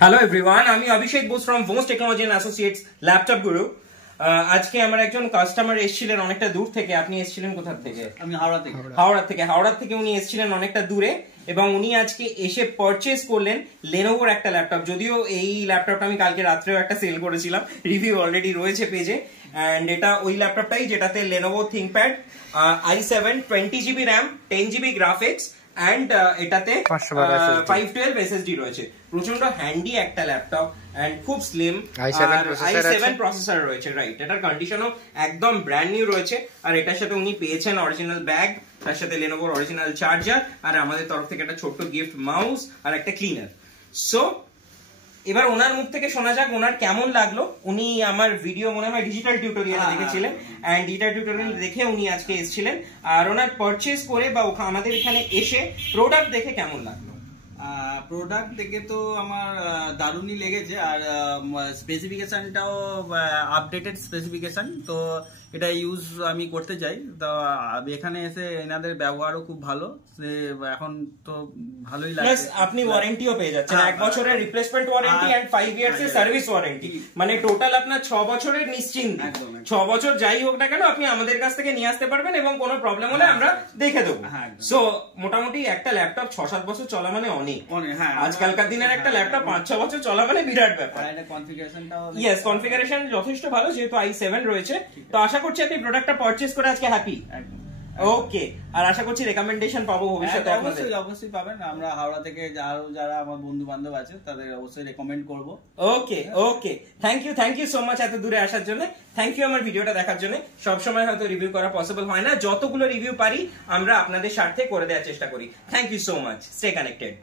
Hello everyone, আমি Abhishek Bose from Bose technology and associates laptop Guru. আজকে আমার একজন কাস্টমার এসেছিলেন অনেকটা দূর থেকে। আপনি এসেছিলেন কোথা থেকে? আমি হাওড়া থেকে। হাওড়া থেকে উনি এসেছিলেন অনেকটা দূরে এবং উনি আজকে এসে পারচেজ করলেন লেনোভোর একটা ল্যাপটপ। যদিও এই ল্যাপটপটা আমি কালকে রাত্রেও একটা সেল করেছিলাম, রিভিউ অলরেডি রয়েছে পেজে। অ্যান্ড এটা ওই ল্যাপটপটাই যেটাতে Lenovo ThinkPad i7 20GB RAM 10GB graphics and এটাতে 512 SSD রয়েছে। প্রচন্ড হ্যান্ডি একটা ল্যাপটপ অ্যান্ড খুব স্লিম, i7 প্রসেসর রয়েছে। রাইট, এটার কন্ডিশনও একদম ব্র্যান্ড নিউ রয়েছে। আর এটার সাথে উনি পেয়েছেন অরিজিনাল ব্যাগ, তার সাথে লেনোভোর অরিজিনাল চার্জার, আর আমাদের তরফ থেকে একটা ছোট্ট গিফট মাউস আর একটা ক্লিনার। সো এবার ওনার মুখ থেকে শোনা যাক ওনার কেমন লাগলো। উনি আমার ভিডিও মনে হয় ডিজিটাল টিউটোরিয়াল দেখেছিলেন এন্ড ডিজিটাল টিউটোরিয়াল দেখে উনি আজকে এসেছিলেন। আর ওনার পারচেজ করে বা আমাদের এখানে এসে প্রোডাক্ট দেখে কেমন লাগলো? প্রোডাক্ট দেখে তো আমার দারুণই লেগেছে। আর স্পেসিফিকেশনটাও আপডেটেড স্পেসিফিকেশন, তো এটা ইউজ আমি করতে চাই। তো এখানে এসে এনাদের ব্যবহারও খুব ভালো, এখন তো ভালোই লাগে। আপনি ওয়ারেন্টিও পেয়ে যাচ্ছেন, 1 বছরের রিপ্লেসমেন্ট ওয়ারেন্টি এন্ড 5 ইয়ার্স এর সার্ভিস ওয়ারেন্টি। মানে টোটাল আপনার 6 বছরের নিশ্চিন্ত। 6 বছর যাই হোক না কেন আপনি আমাদের কাছ থেকে নিয়ে আসতে পারবেন এবং কোনো প্রবলেম হলে আমরা দেখে দেবো। সো মোটামুটি একটা ল্যাপটপ 6-7 বছর চলা মানে অনেক। আজকালকার দিনের একটা ল্যাপটপ 5-6 বছর চলা মানে বিরাট ব্যাপার। কনফিগারেশন যথেষ্ট ভালো, যেহেতু i7 রয়েছে। তো আশা করছি আপনি প্রোডাক্টটা পারচেজ করে আজকে হ্যাপি। ওকে, আর আশা করছি রেকমেন্ডেশন পাবো ভবিষ্যতে। অবশ্যই পাবেন। আমরা হাওড়া থেকে যারা আমার বন্ধু বান্ধব আছে তাদের অবশ্যই রেকমেন্ড করব। ওকে, থ্যাংক ইউ সো মাচ এত দূরে আসার জন্য। থ্যাংক ইউ আমার ভিডিওটা দেখার জন্য। সবসময় হয়তো রিভিউ করা পসিবল হয় না, যতগুলো রিভিউ পারি আমরা আপনাদের স্বার্থে করে দেওয়ার চেষ্টা করি। Thank you so much, stay connected.